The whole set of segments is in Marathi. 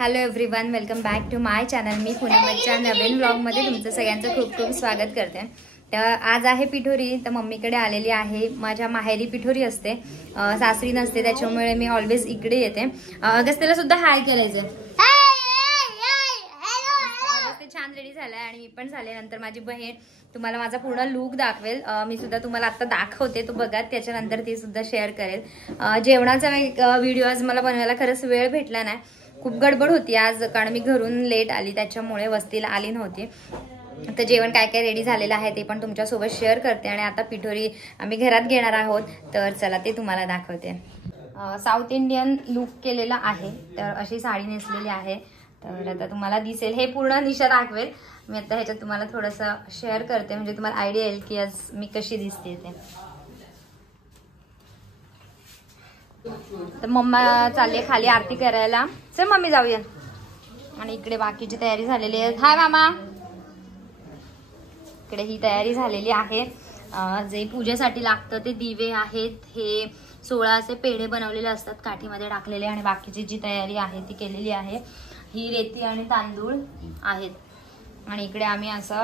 Hello everyone, welcome back to my channel. मी पूनमच्या नवीन व्लॉगमध्ये तुमचं सगळ्यांचं खूप खूप स्वागत करते. तर आज आहे पिठोरी. तर मम्मीकडे आलेली आहे. माझ्या माहेरी पिठोरी असते, सासरी नसते, त्याच्यामुळे मी ऑलवेज इकडे येते. अगस्त्यला सुद्धा हाय करायचं. छान रेडी झालाय आणि मी पण झाले. नंतर माझी बहीण तुम्हाला माझा पूर्ण लुक दाखवेल. मी सुद्धा तुम्हाला आता दाखवते, तो बघा. त्याच्यानंतर ती सुद्धा शेअर करेल. जेवणाचा व्हिडिओ आज मला बनवायला खरंच वेळ भेटला नाही. खूप गडबड होती आज, कारण मी घरून लेट आली, त्याच्यामुळे वस्तीला आली नव्हती. तर जेवण काय काय रेडी झालेलं आहे ते पण तुमच्यासोबत शेअर करते. आणि आता पिठोरी आम्ही घरात घेणार आहोत, तर चला ते तुम्हाला दाखवते. साऊथ इंडियन लुक केलेला आहे. तर अशी साडी नेसलेली आहे. तर आता तुम्हाला दिसेल, हे पूर्ण निशा दाखवेल. मी आता ह्याच्यात तुम्हाला थोडंसं शेअर करते, म्हणजे तुम्हाला आयडिया येईल की आज मी कशी दिसते ते. तर मम्मा चालले खाली आरती करायला. चल मम्मी जाऊया. आणि इकडे बाकीची तयारी झालेली आहे. हाय मामा. इकडे ही तयारी झालेली आहे. जे पूजेसाठी लागतं ते दिवे आहेत. हे 16 असे पेढे बनवलेले असतात, काठीमध्ये टाकलेले. आणि बाकीची जी तयारी आहे ती केलेली आहे. ही रेती आणि तांदूळ आहेत. आणि इकडे आम्ही असं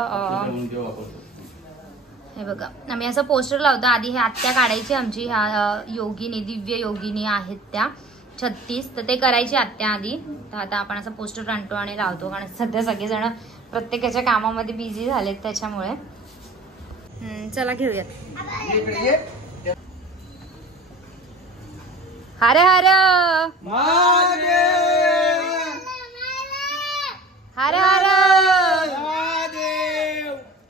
हे बघा, आम्ही असं पोस्टर लावतो. आधी हे आत्या काढायची आमची, ह्या योगिनी, दिव्य योगिनी आहेत त्या 36. तर ते करायची आत्या आधी. तर आता आपण असं पोस्टर आणतो आणि लावतो, कारण सध्या सगळेजण प्रत्येकाच्या कामामध्ये बिझी झालेत, त्याच्यामुळे. चला घेऊयात. हर हर हर हर हर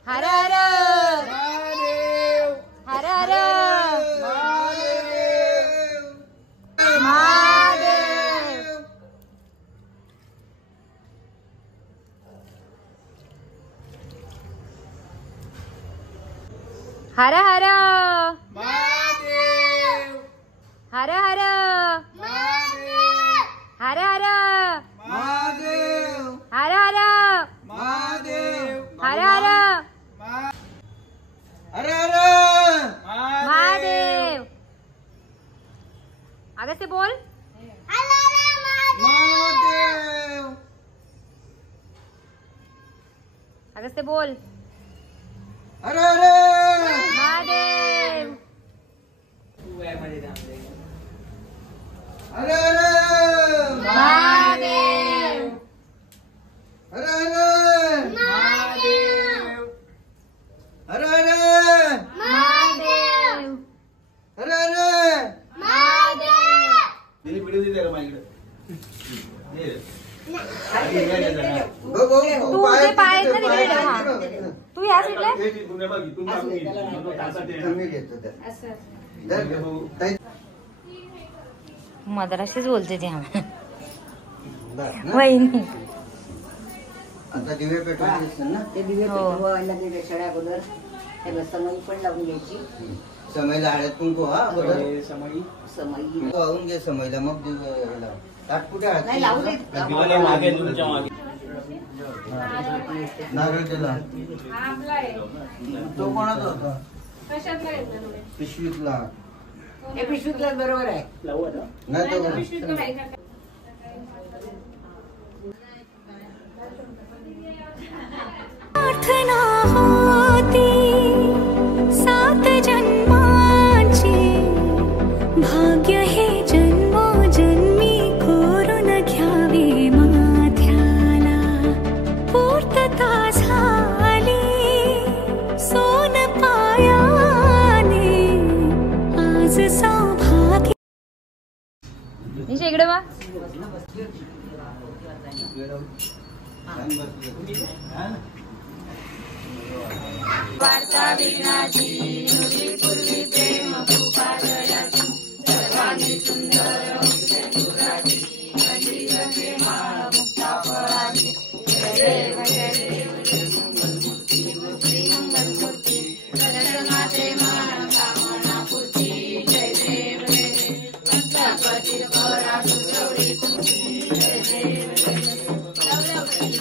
हर हर हर महादेव. हर हर महादेव. हर हर हर हर महादेव. हर हर महादेव. हर हर हर हर महादेव. अगस्त्य बोल. महादेव. अगस्त्य बोल. हर हर महादेव. हर हर महादेव. हर हर महादेव. हर हर महादेव. हर हर महादेव. दिली व्हिडिओ दे त्याला माझ्याकडे. तू ते पाय तू या साईडला. मद्राशीच बोलते ती वहिनी. आता दिवे पेटवायचे ना, ते दिवे पेटवायला दिव्याच्या अगोदर त्याला समई पण लावून घ्यायची. समईला हळद कुंकू. हा अगोदर समई वाहून घे समईला, मग दिवे ताट कुठे नाही लावू दे. नारळ दिला तो कोणाचा होता? पिशवीतला. हे पिशवीतला बरोबर आहे. नाही तो प्रार्थना होती 7 जन्मांची, भाग्य हे जन्मोजन्मी कोरून घ्यावे माथ्याला. पूर्तता झाली सोन पायाने, आज सौभाग्य. निशा इकडे वा. वार्ता विघ्नाची नुरी पूर्वी प्रेम कृपा दयाची, सर्वांगी सुंदर गुराची, कधी गजे माळ मुक्ता फळाची. जय देव जय देव जय मंगलमूर्ती श्री मंगलमूर्ती, दर्शनाचे मान कामना पूर्ती. जय देव जय देव भक्तापती करा सुचवली तुमची. जय देव जय देव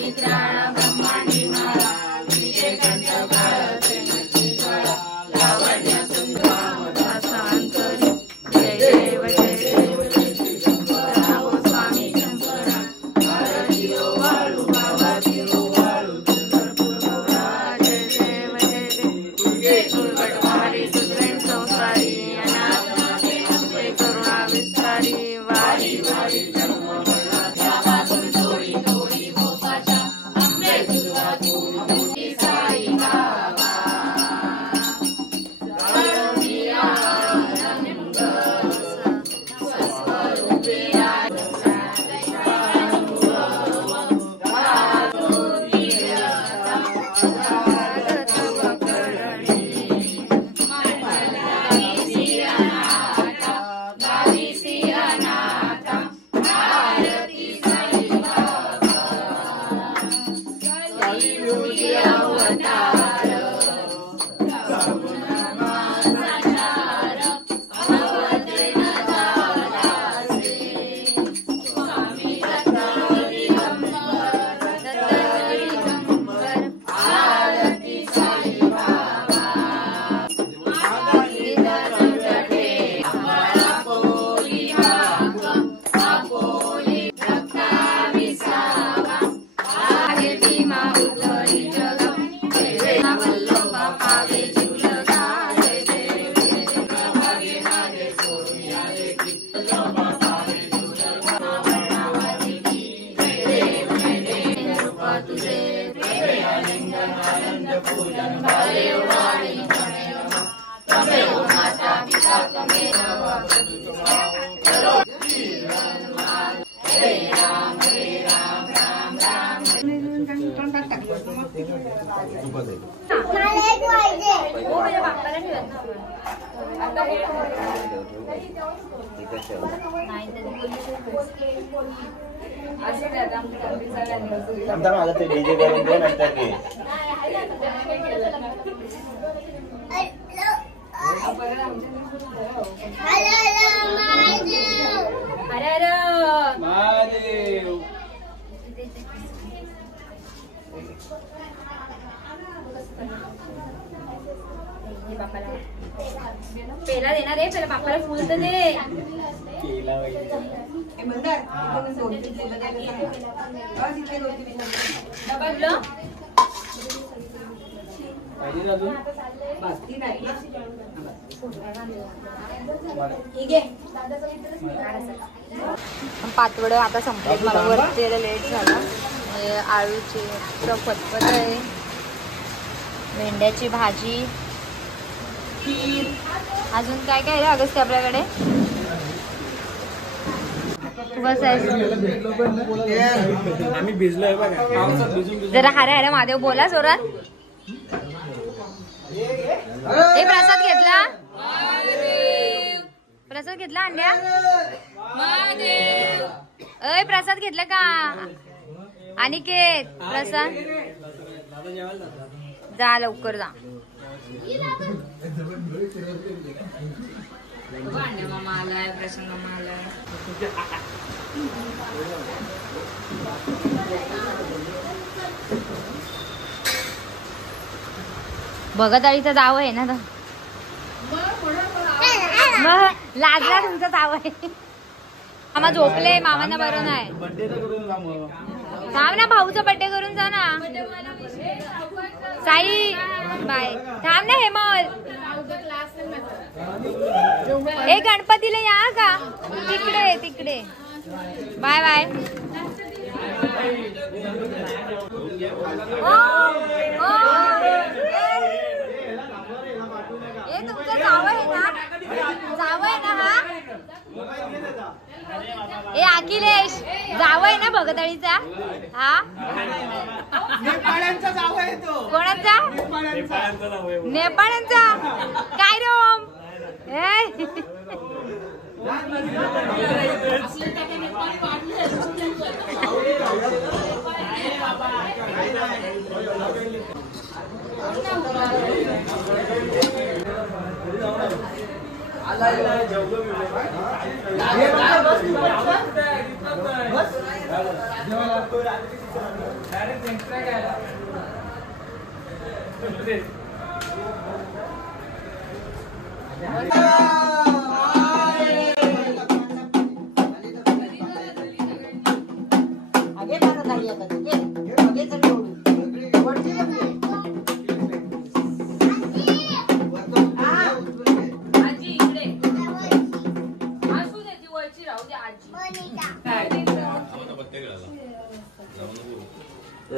मित्राण ब्रह्मांडी माळा, विजयकांत काळ प्रेमाची ज्वाळा, लावण्य संग्राम दासा अंतरी. जय देव जय देव जय शंकरा, स्वामी शंकरा. हर पेला देणार आहे, पहिले बापाला फुल तर दे. पातवड आता संपले, मला वरती यायला लेट झाला. आळूची फतफत आहे, भेंड्याची भाजी, खीर, अजून काय काय आहे अगस्ती आपल्याकडे? आम्ही भिजलोय बघा, जरा हरे हरे महादेव बोला जोरात. हे प्रसाद घेतला, प्रसाद घेतला अंड्या. अय प्रसाद घेतला का? अनिकेत प्रसाद जा, लवकर जा. मामा आलाय, प्रसन्न मामा आलाय. भगत आळीचा जाव आहे ना, लाजला तुमचा जाव आहे. मामा झोपले, मामांना बरं नाही. थांब ना, भाऊचा बर्थडे करून जा ना. साई बाय, थांब ना हेमल. ए गणपतीला या का? तिकडे तिकडे. Bye bye. हे तुमचं जावं आहे ना? जावं आहे ना हा? ए अखिलेश, जावं आहे ना भगतळीचा हा? नेपाळ्यांचा जावं आहे तो. कोणाचा? नेपाळ्यांचा. काय रोम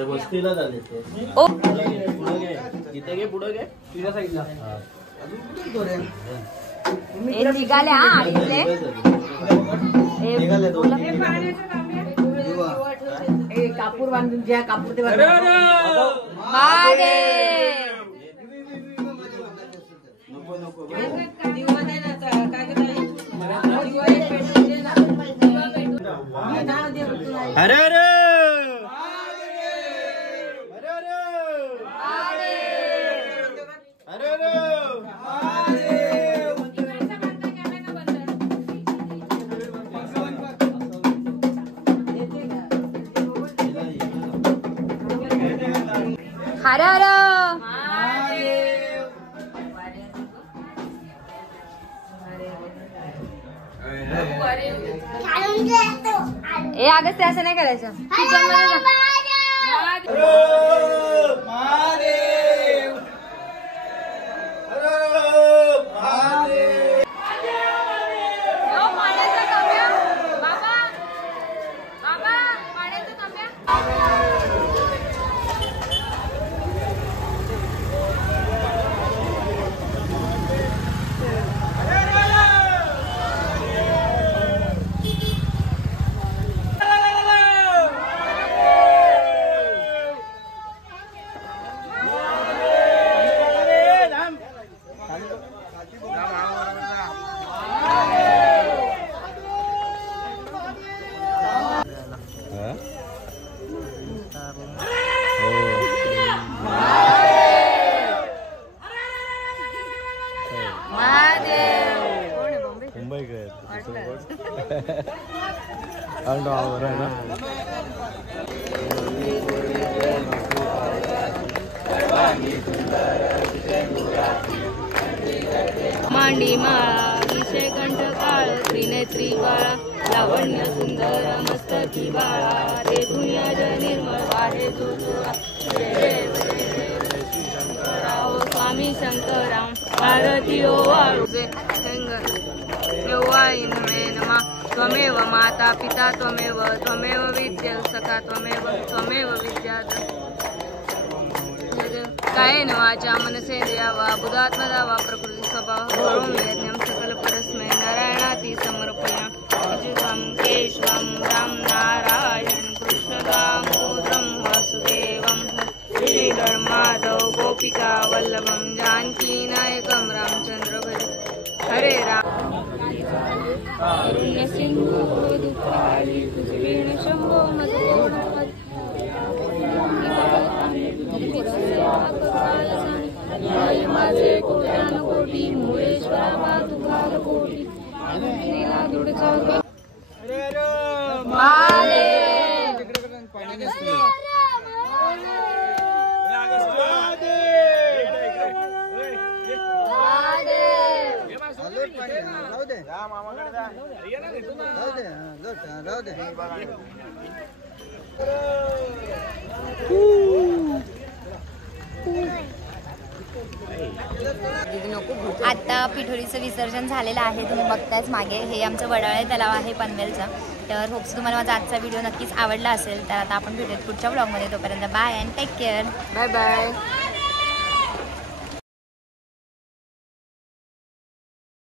वस्तीला झाले ते ओ इथे घे पुढे घे तुझ्या साईडला हे निघाले हा आळीतले कापूर बांधून घ्या कापूर ते अरे अरे हर हर ए अगं ते असं नाही करायचं किचन मध्ये मांडी माळा विषय कंठ काळ त्रिनेत्री बाळा लावण्य सुंदर मस्तकी बाळा ते दुनियाज निर्मळ वाहे तुझा शंकराओ स्वामी शंकराम भारती ओ वाळुजे येवाई नमे नमा त्वमेव माता पिता त्वमेव त्वमेव विद्या सखा त्वमेव विद्यात कायेन वाचा मनसेंद्रिया वा बुधात्मदा वा प्रकृती स्वभाव करोमि यज्ञं सकल परस्मै नारायणाति समर्पयामि केशवं राम नारायण कृष्ण दामोदरं वासुदेवं श्रीधर्माधव गोपिका वल्लभं जानकी नायकं रामचंद्र भज हरे राम सिंधु दुःखारी कुसुमेन शंभो मधुर माझे कोट्यान कोटी मुळेश्वरा पातुकाल कोटी नीला दुडचा आता पिठोरीचं विसर्जन झालेलं आहे तुम्ही बघतायच मागे हे आमचं वडाळे तलाव आहे पनवेलचं तर होप्स तुम्हाला माझा आजचा व्हिडिओ नक्कीच आवडला असेल तर आता आपण भेटूयात पुढच्या ब्लॉगमध्ये तोपर्यंत bye and take care bye bye